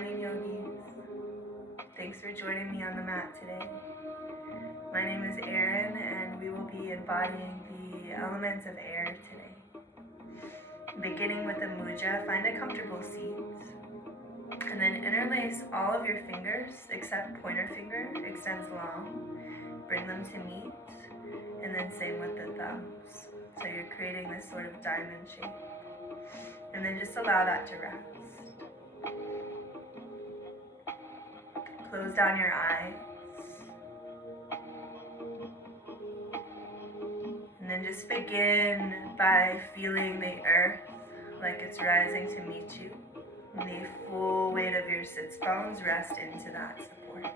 morning, yogis. Thanks for joining me on the mat today. My name is Erin, and we will be embodying the elements of air today. Beginning with the mudra, find a comfortable seat, and then interlace all of your fingers, except pointer finger extends long. Bring them to meet, and then same with the thumbs. So you're creating this sort of diamond shape. And then just allow that to rest. Close down your eyes. And then just begin by feeling the earth like it's rising to meet you. And the full weight of your sits bones rest into that support.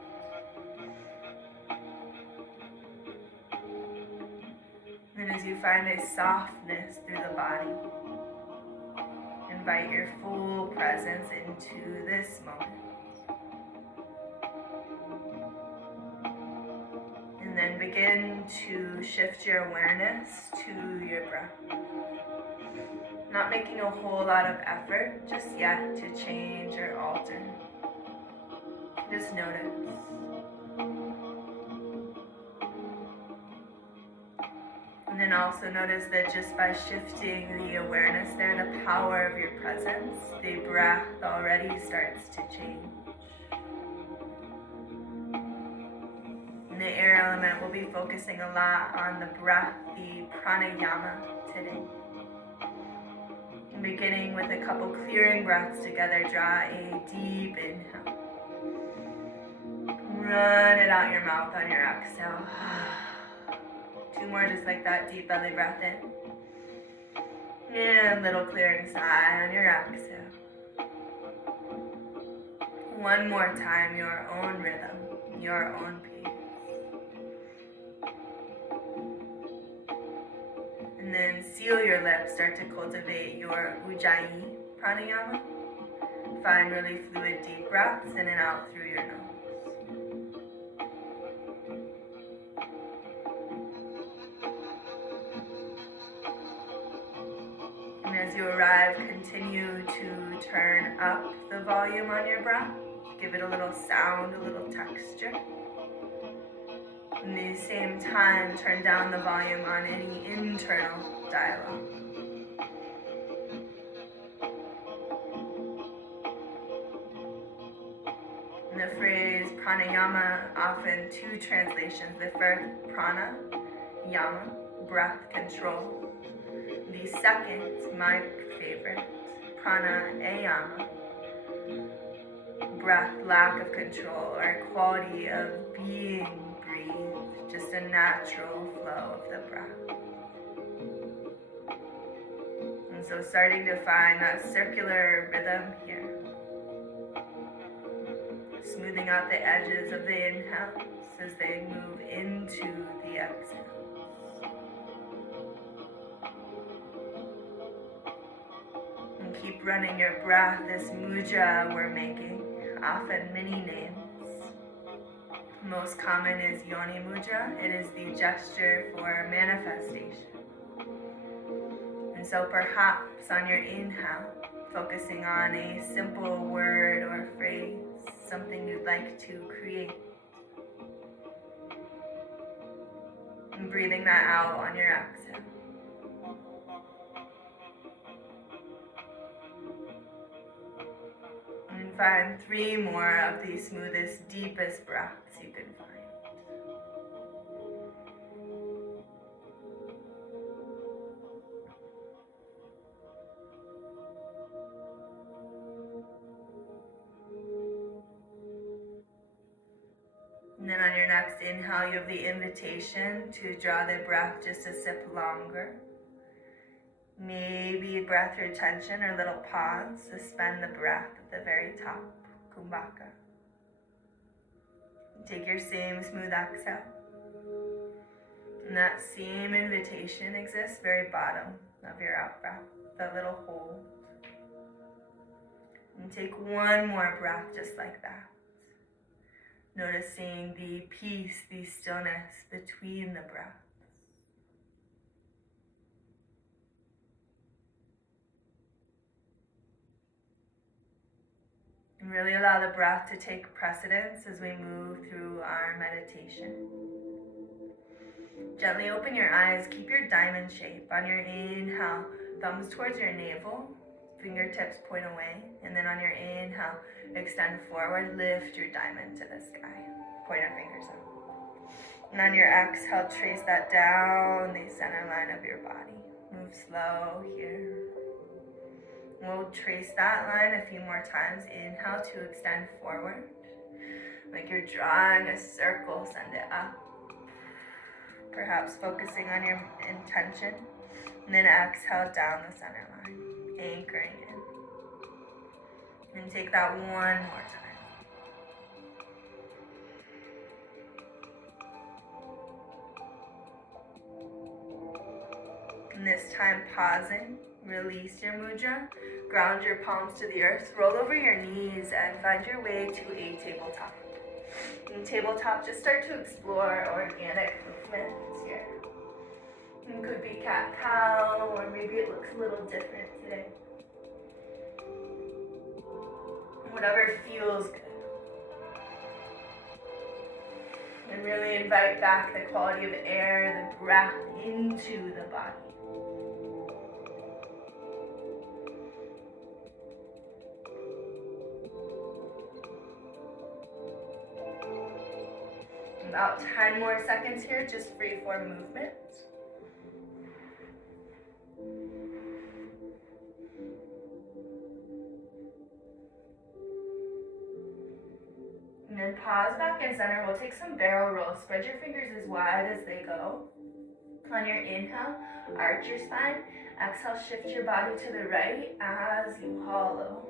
And as you find a softness through the body, invite your full presence into this moment. And then begin to shift your awareness to your breath. Not making a whole lot of effort just yet to change or alter. Just notice. And then also notice that just by shifting the awareness there, the power of your presence, the breath already starts to change. In the air element, we'll be focusing a lot on the breath, the pranayama today. And beginning with a couple clearing breaths together, draw a deep inhale. Run it out your mouth on your exhale. 2 more just like that, deep belly breath in. And little clearing sigh on your exhale. 1 more time, your own rhythm, your own pace. And then seal your lips, start to cultivate your ujjayi pranayama. Find really fluid deep breaths in and out through your nose. And as you arrive, continue to turn up the volume on your breath. Give it a little sound, a little texture. At the same time, turn down the volume on any internal dialogue. In the phrase pranayama, often 2 translations. The first, prana, yama, breath control. The second, my favorite, pranayama, breath lack of control, or quality of being breathed, just a natural flow of the breath. And so starting to find that circular rhythm here. Smoothing out the edges of the inhales as they move into the exhales. And keep running your breath, this mudra we're making, often many names. Most common is yoni mudra. It is the gesture for manifestation. And so perhaps on your inhale, focusing on a simple word or phrase, something you'd like to create. And breathing that out on your exhale. And find 3 more of the smoothest, deepest breaths you can find. And then on your next inhale, you have the invitation to draw the breath just a sip longer. Maybe breath retention or little pause. Suspend the breath at the very top, kumbhaka. Take your same smooth exhale. And that same invitation exists very bottom of your out breath, that little hold. And take 1 more breath just like that. Noticing the peace, the stillness between the breaths. And really allow the breath to take precedence as we move through our meditation. Gently open your eyes, keep your diamond shape. On your inhale, thumbs towards your navel, fingertips point away, and then on your inhale, extend forward, lift your diamond to the sky. Point your fingers up. And on your exhale, trace that down the center line of your body. Move slow here. We'll trace that line a few more times. Inhale to extend forward. Like you're drawing a circle, send it up. Perhaps focusing on your intention. And then exhale down the center line, anchoring in. And take that one more time. And this time pausing, release your mudra, ground your palms to the earth, roll over your knees and find your way to a tabletop. In tabletop, just start to explore organic movements here. It could be cat-cow, or maybe it looks a little different today. Whatever feels good. And really invite back the quality of air, the breath into the body. About 10 more seconds here, just free-form movement. And then pause back in center. We'll take some barrel rolls. Spread your fingers as wide as they go. On your inhale, arch your spine. Exhale, shift your body to the right as you hollow.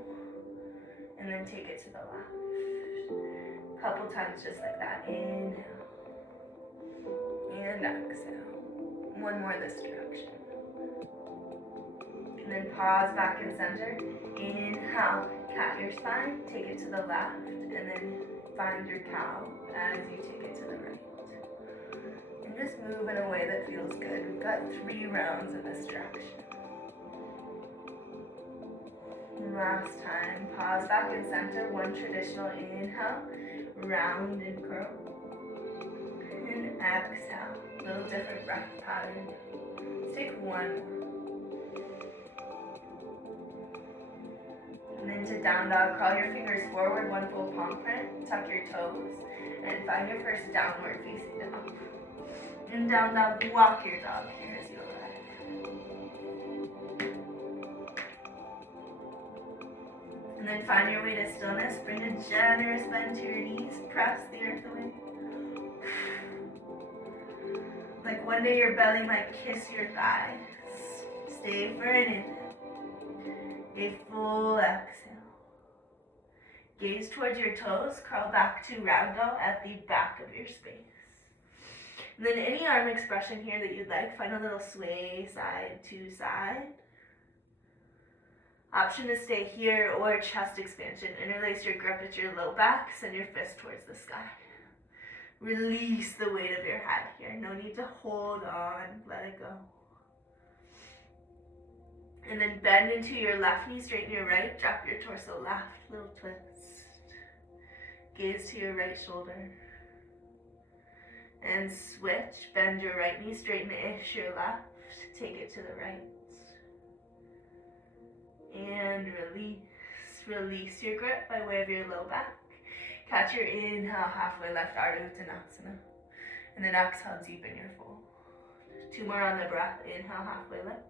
And then take it to the left. Couple times just like that. Inhale. And exhale. One more this direction. And then pause back in center. Inhale, cat your spine, take it to the left, and then find your cow as you take it to the right. And just move in a way that feels good. We've got 3 rounds in this direction. And last time, pause back in center, one traditional inhale, round and curl. And exhale, a little different breath pattern. Let's take one more. And then to down dog, crawl your fingers forward, one full palm print, tuck your toes, and find your first downward facing dog. And down dog, walk your dog here as you arrive. And then find your way to stillness, bring a generous bend to your knees, press the earth away. Like one day your belly might kiss your thighs. Stay for an inhale. A full exhale. Gaze towards your toes, crawl back to ragdoll at the back of your space. And then any arm expression here that you'd like, find a little sway side to side. Option to stay here or chest expansion. Interlace your grip at your low back, send your fist towards the sky. Release the weight of your head here. No need to hold on, let it go. And then bend into your left knee, straighten your right, drop your torso left, little twist. Gaze to your right shoulder. And switch, bend your right knee, straighten-ish your left, take it to the right. And release your grip by way of your low back. Catch your inhale, halfway left, Ardha Uttanasana. And then exhale, deepen your fold. 2 more on the breath, inhale, halfway left.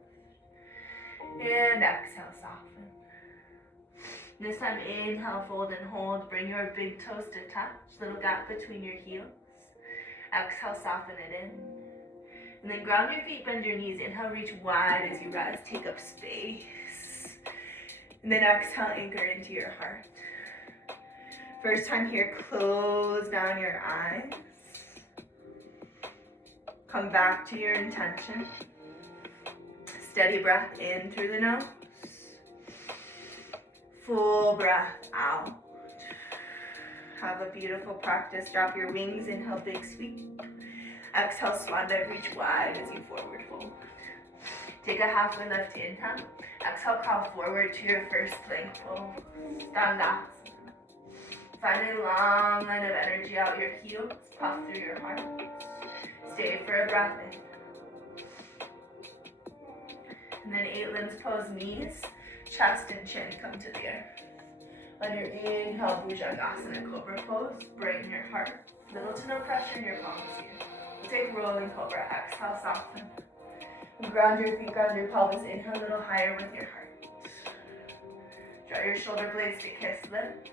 And exhale, soften. This time, inhale, fold and hold. Bring your big toes to touch. Little gap between your heels. Exhale, soften it in. And then ground your feet, bend your knees. Inhale, reach wide as you rise. Take up space. And then exhale, anchor into your heart. First time here, close down your eyes. Come back to your intention. Steady breath in through the nose. Full breath out. Have a beautiful practice. Drop your wings, inhale, big sweep. Exhale, swan dive, reach wide as you forward fold. Take a halfway lift, inhale. Exhale, crawl forward to your first plank pose. Dandasana. Find a long line of energy out your heels, puff through your heart. Stay for a breath in. And then 8 limbs pose, knees, chest and chin come to the earth. On your inhale, Bhujangasana, cobra pose, brighten your heart. Little to no pressure in your palms here. We'll take rolling cobra, exhale, soften. And ground your feet, ground your pelvis, inhale a little higher with your heart. Draw your shoulder blades to kiss, lift.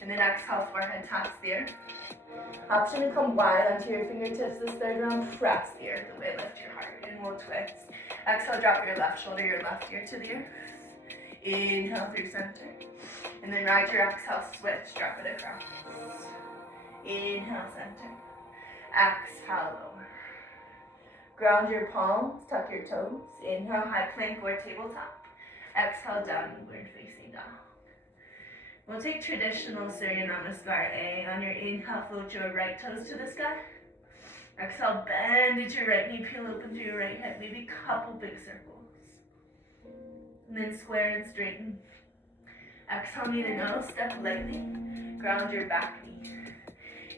And then exhale, forehead taps the earth. Option to come wide onto your fingertips this third round, press the earth away, lift your heart, and we'll twist. Exhale, drop your left shoulder, your left ear to the earth. Inhale through center. And then ride your exhale, switch, drop it across. Inhale, center. Exhale, lower. Ground your palms, tuck your toes. Inhale, high plank or tabletop. Exhale, downward facing dog. We'll take traditional Surya Namaskar A. On your inhale, float your right toes to the sky. Exhale, bend at your right knee, peel open through your right hip, maybe a couple big circles. And then square and straighten. Exhale, knee to nose, step lightly. Ground your back knee.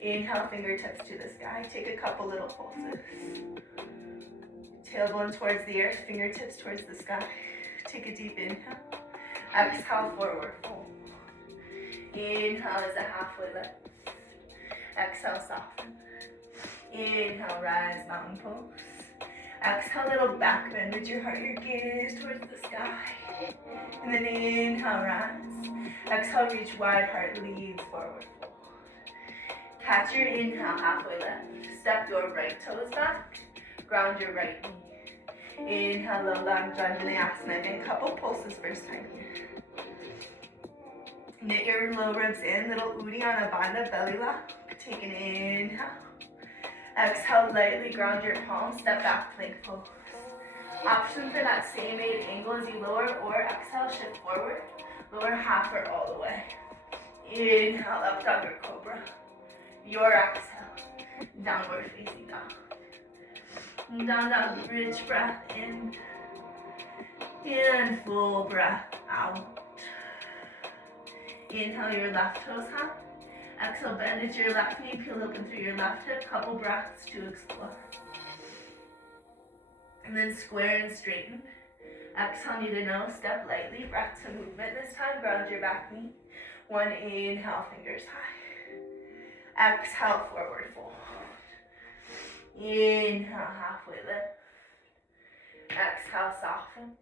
Inhale, fingertips to the sky. Take a couple little pulses. Tailbone towards the earth, fingertips towards the sky. Take a deep inhale. Exhale, forward fold. Inhale is a halfway lift. Exhale, soften. Inhale, rise, mountain pose. Exhale, little back bend with your heart, your gaze towards the sky. And then inhale, rise. Exhale, reach wide, heart leads forward fold. Catch your inhale, halfway lift. Step your right toes back. Ground your right knee. Inhale, low lunge, Anjaneyasana. Again, couple pulses first time here. Knit your low ribs in, little Uddiyana Bandha, belly lock. Take an inhale. Exhale, lightly ground your palms, step back, plank pose. Option for that same 8 angle as you lower or exhale, shift forward. Lower half or all the way. Inhale, up dog or cobra. Your exhale, downward facing dog. Down dog, rich breath in. And full breath out. Inhale, your left toes high. Exhale, bend at your left knee, peel open through your left hip. Couple breaths to explore. And then square and straighten. Exhale, knee to nose, step lightly. Breath to movement this time. Ground your back knee. 1 inhale, fingers high. Exhale, forward fold. Inhale, halfway lift. Exhale, soften.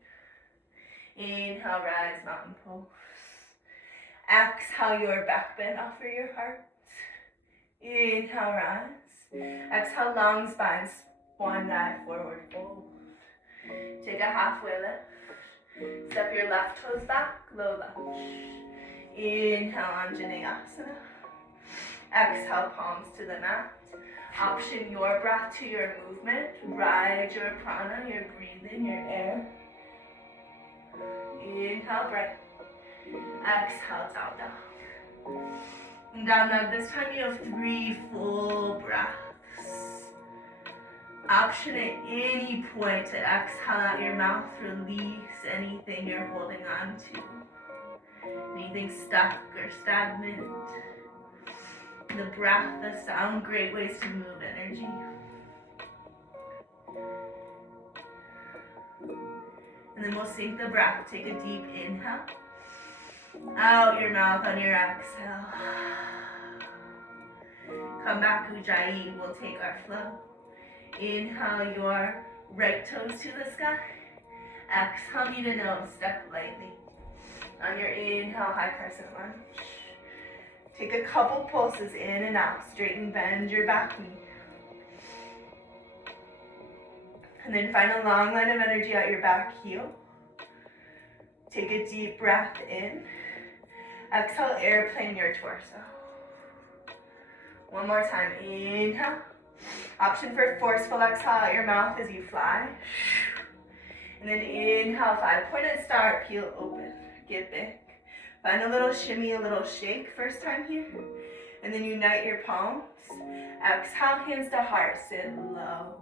Inhale, rise, mountain pose. Exhale, your back bend, offer your heart. Inhale, rise. Exhale, long spine, swan dive, forward fold. Take a halfway lift. Step your left toes back, low lunge. Inhale, Anjaneyasana. Exhale, palms to the mat. Option your breath to your movement. Ride your prana, your breathing, your air. Inhale, breath. Exhale, down dog. And down dog, this time you have 3 full breaths. Option at any point to exhale out your mouth, release anything you're holding on to. Anything stuck or stagnant. The breath, the sound, great ways to move energy. And then we'll sync the breath. Take a deep inhale. Out your mouth on your exhale. Come back, Ujjayi. We'll take our flow. Inhale your right toes to the sky. Exhale, knee to nose, step lightly. On your inhale, high crescent lunge. Take a couple pulses in and out. Straighten, bend your back knee. And then find a long line of energy out your back heel. Take a deep breath in. Exhale, airplane your torso. One more time. Inhale. Option for forceful exhale out your mouth as you fly. And then inhale, 5-pointed star, peel open. Get big. Find a little shimmy, a little shake. First time here. And then unite your palms. Exhale, hands to heart, sit low.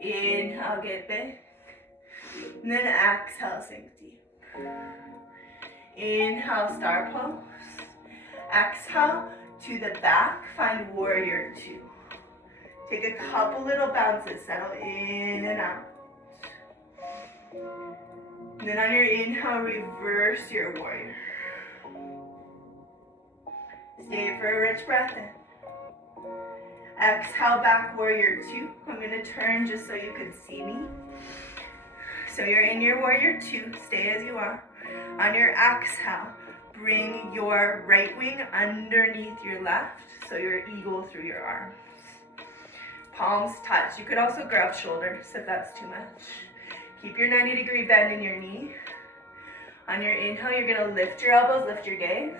Inhale, get big. And then exhale, sink deep. Inhale, star pose. Exhale to the back, find warrior two. Take a couple little bounces, settle in and out. And then on your inhale, reverse your warrior. Stay for a rich breath in. Exhale, back warrior two. I'm going to turn just so you can see me. So you're in your warrior two, stay as you are. On your exhale, bring your right wing underneath your left, so your eagle through your arms. Palms touch. You could also grab shoulders if that's too much. Keep your 90-degree bend in your knee. On your inhale, you're gonna lift your elbows, lift your gaze.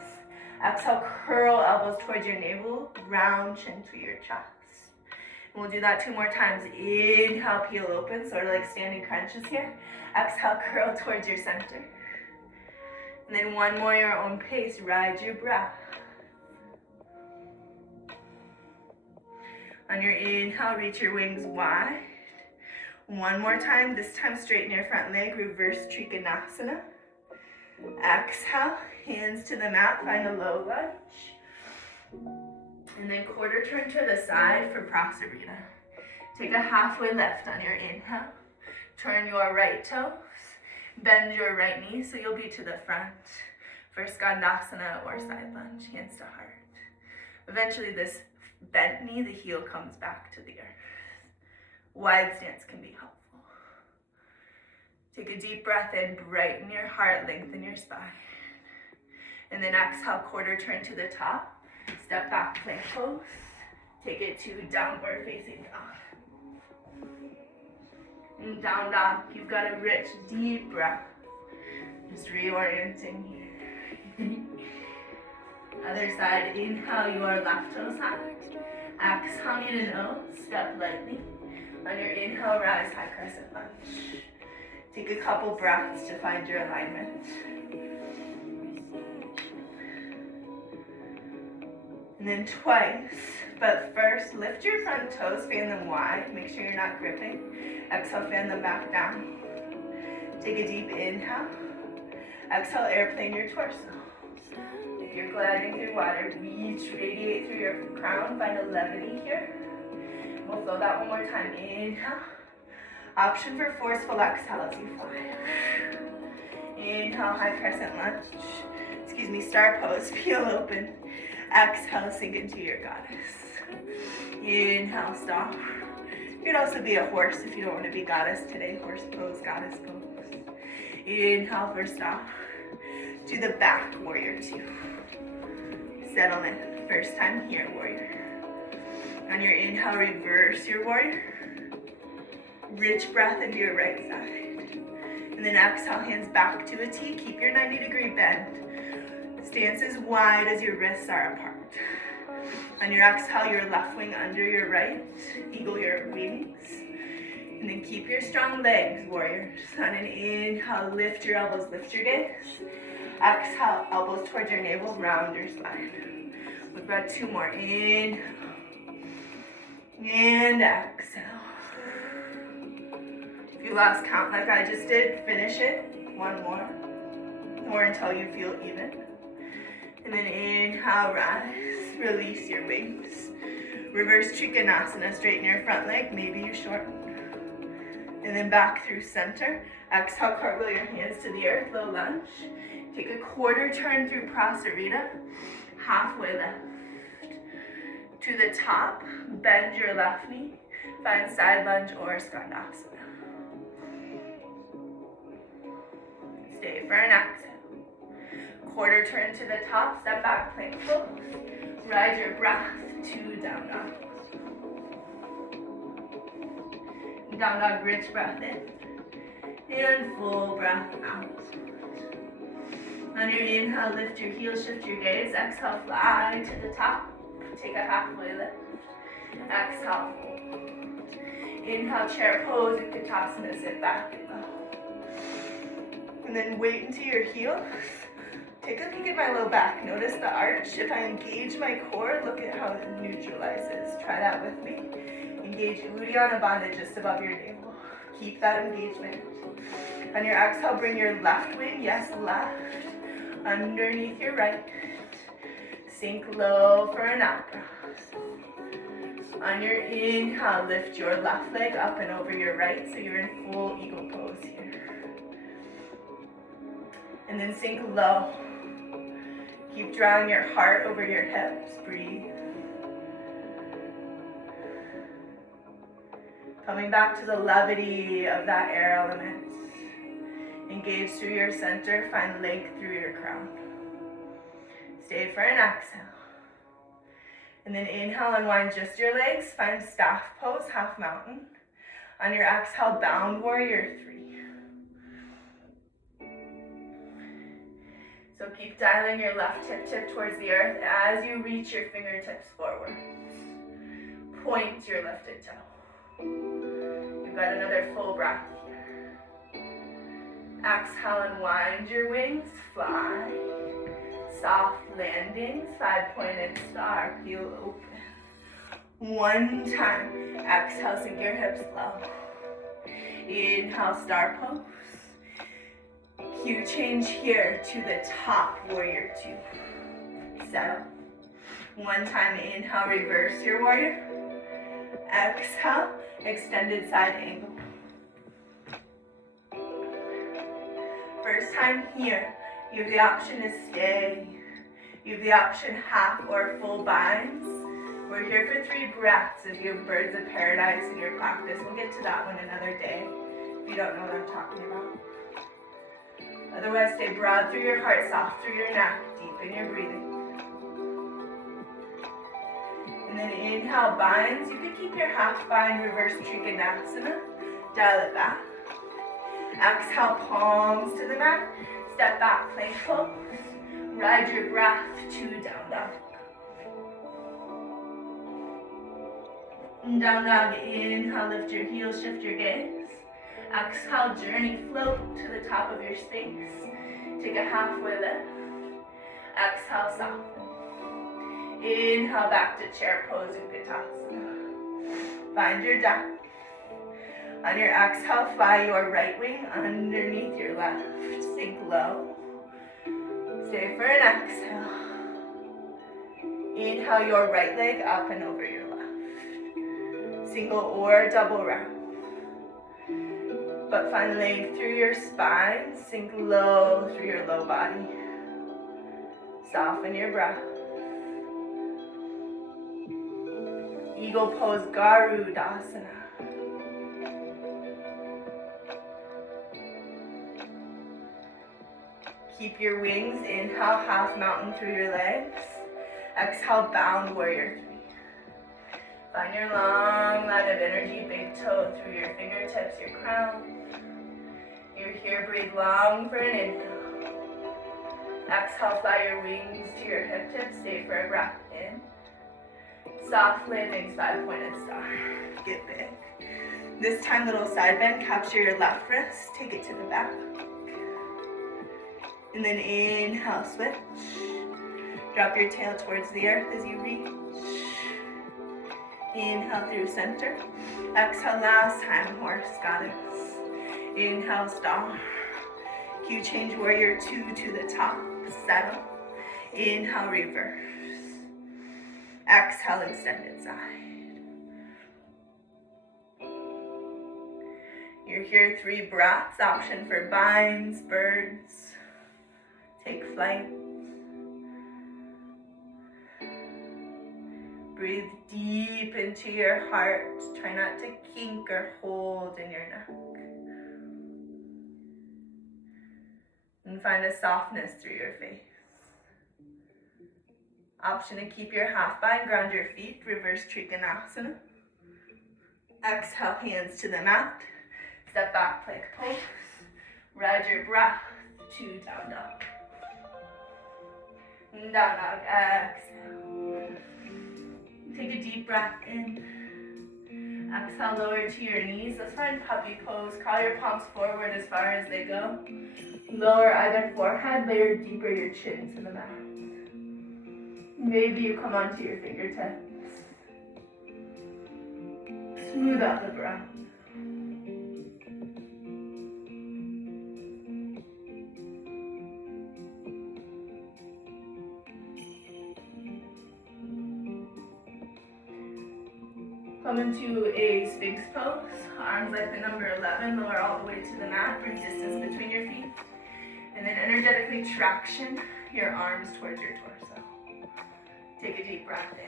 Exhale, curl elbows towards your navel, round chin to your chest. And we'll do that 2 more times. Inhale, peel open, sort of like standing crunches here. Exhale, curl towards your center. And then 1 more, your own pace, ride your breath. On your inhale, reach your wings wide. 1 more time, this time straighten your front leg, reverse Trikonasana. Exhale, hands to the mat, find a low lunge. And then quarter turn to the side for Prasarita. Take a halfway lift on your inhale. Turn your right toes, bend your right knee so you'll be to the front for Skandasana or side lunge, hands to heart. Eventually this bent knee, the heel comes back to the earth. Wide stance can be helpful. Take a deep breath in, brighten your heart, lengthen your spine. And then exhale, quarter turn to the top. Step back, plank pose. Take it to downward facing dog. And down dog, you've got a rich, deep breath. Just reorienting here. Other side, inhale your left toes high. Exhale, knee to nose, step lightly. On your inhale, rise, high crescent lunge. Take a couple breaths to find your alignment. And then twice, but first, lift your front toes, fan them wide. Make sure you're not gripping. Exhale, fan them back down. Take a deep inhale. Exhale, airplane your torso. If you're gliding through water, reach, radiate through your crown. Find a levity here. We'll flow that 1 more time. Inhale. Option for forceful exhale as you fly. Inhale, high crescent lunge. Star pose, peel open. Exhale, sink into your goddess. Inhale, stop. You could also be a horse if you don't want to be goddess today. Horse pose, goddess pose. Inhale for stop. To the back, warrior two. Settle in. First time here, warrior. On your inhale, reverse your warrior. Rich breath into your right side. And then exhale, hands back to a T. Keep your 90-degree bend. Stance as wide as your wrists are apart. On your exhale, your left wing under your right. Eagle your wings. And then keep your strong legs, warriors. On an inhale, lift your elbows, lift your gaze. Exhale, elbows towards your navel, round your spine. We've got 2 more. Inhale. And exhale. If you lost count like I just did, finish it. 1 more. Or until you feel even. And then inhale, rise. Release your wings. Reverse Trikonasana. Straighten your front leg. Maybe you shorten. And then back through center. Exhale, cartwheel your hands to the earth. Low lunge. Take a quarter turn through Prasarita. Halfway lift. To the top. Bend your left knee. Find side lunge or Skandasana. Stay for an exhale. Quarter turn to the top, step back, plank pose. Ride your breath to down dog. Down dog, rich breath in. And full breath out. On your inhale, lift your heels, shift your gaze. Exhale, fly to the top. Take a halfway lift. Exhale, fold. Inhale, chair pose, Utkatasana, sit back and low. And then wait into your heels. Take a peek at my low back. Notice the arch. If I engage my core, look at how it neutralizes. Try that with me. Engage Uddiyana Bandha just above your navel. Keep that engagement. On your exhale, bring your left wing, yes, left, underneath your right. sink low for an out-breath. On your inhale, lift your left leg up and over your right, so you're in full eagle pose here. And then sink low. Keep drawing your heart over your hips. Breathe. Coming back to the levity of that air element. Engage through your center. Find length through your crown. Stay for an exhale. And then inhale, unwind just your legs. Find staff pose, half mountain. On your exhale, bound warrior 3. So keep dialing your left hip tip towards the earth as you reach your fingertips forward. Point your lifted toe. You've got another full breath here. Exhale, unwind your wings, fly. Soft landings, 5-pointed star, heel open. One time, exhale, sink your hips low. Inhale, star pose. Cue change here to the top, warrior 2. Settle. One time, inhale, reverse your warrior. Exhale, extended side angle. First time here, you have the option to stay. You have the option half or full binds. We're here for 3 breaths if you have birds of paradise in your practice. We'll get to that one another day if you don't know what I'm talking about. Otherwise, stay broad through your heart, soft through your neck, deep in your breathing. And then inhale, binds. You can keep your half bind, reverse Trikonasana. Dial it back. Exhale, palms to the mat. Step back, plank pose. Ride your breath to down dog. Down dog, inhale, lift your heels, shift your gaze. Exhale, journey, float to the top of your space. Take a halfway lift. Exhale, soften. Inhale, back to chair pose, Utkatasana. Find your duck. On your exhale, fly your right wing underneath your left. Sink low. Stay for an exhale. Inhale your right leg up and over your left. Single or double round. But find length through your spine. Sink low through your low body. Soften your breath. Eagle pose, Garudasana. Keep your wings. Inhale, half mountain through your legs. Exhale, bound warrior 3. Find your long line of energy, big toe through your fingertips, your crown. You're here, breathe long for an inhale. Exhale, fly your wings to your hip tips, stay for a breath in. Soft landings, 5-pointed star. Get big. This time, little side bend, capture your left wrist, take it to the back. And then inhale, switch. Drop your tail towards the earth as you reach. Inhale through center. Exhale, last time, horse goddess. Inhale, star. Cue change warrior 2 to the top. Settle. Inhale, reverse. Exhale, extended side. You're here, 3 breaths. Option for binds, birds. Take flight. Breathe deep into your heart. Try not to kink or hold in your neck. And find a softness through your face. Option to keep your half bind, ground your feet, reverse Trikonasana. Exhale, hands to the mat. Step back, plank pose. Ride your breath to down dog. Down dog, exhale. Take a deep breath in. Exhale, lower to your knees. Let's find puppy pose. Crawl your palms forward as far as they go. Lower either forehead, layer deeper your chin to the mat. Maybe you come onto your fingertips. Smooth out the breath. Come into a Sphinx pose, arms like the number 11, lower all the way to the mat, bring distance between your feet. And then energetically traction your arms towards your torso. Take a deep breath in.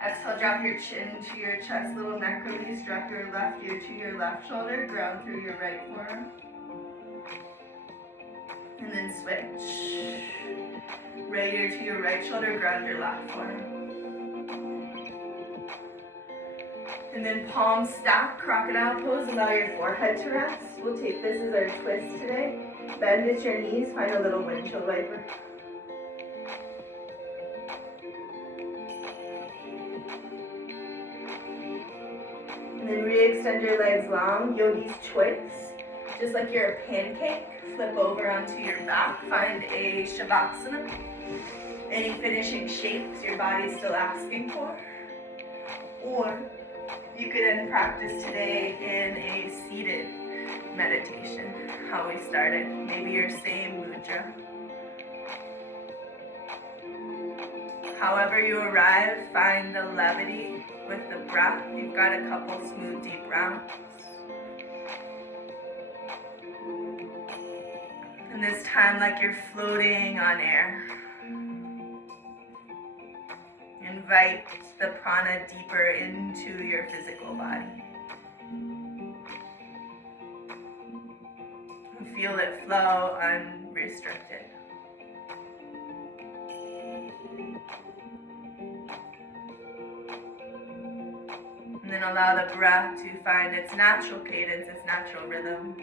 Exhale, drop your chin to your chest, little neck release. Drop your left ear to your left shoulder, ground through your right forearm. And then switch. Right ear to your right shoulder, ground your left forearm. And then palms stack, crocodile pose, allow your forehead to rest. We'll take this as our twist today. Bend at your knees, find a little windshield wiper. And then re-extend your legs long, yogi's choice. Just like you're a pancake, flip over onto your back, find a shavasana. Any finishing shapes your body's still asking for. Or you could end practice today in a seated meditation, how we started. Maybe your same mudra. However you arrive, find the levity with the breath. You've got a couple smooth, deep rounds. And this time, like you're floating on air. Invite the prana deeper into your physical body. And feel it flow unrestricted. And then allow the breath to find its natural cadence, its natural rhythm.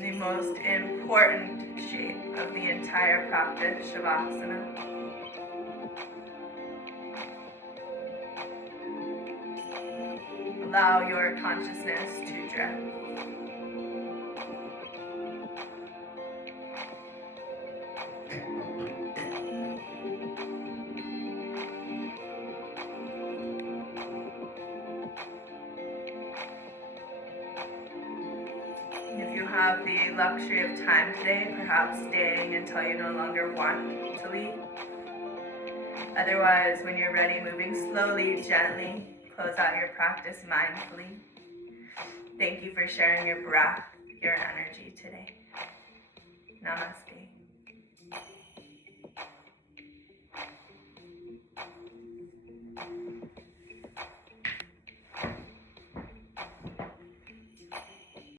The most important shape of the entire practice, Shavasana. Allow your consciousness to drift. If you have the luxury of time today, perhaps staying until you no longer want to leave. Otherwise, when you're ready, moving slowly, gently, close out your practice mindfully. Thank you for sharing your breath, your energy today. Namaste.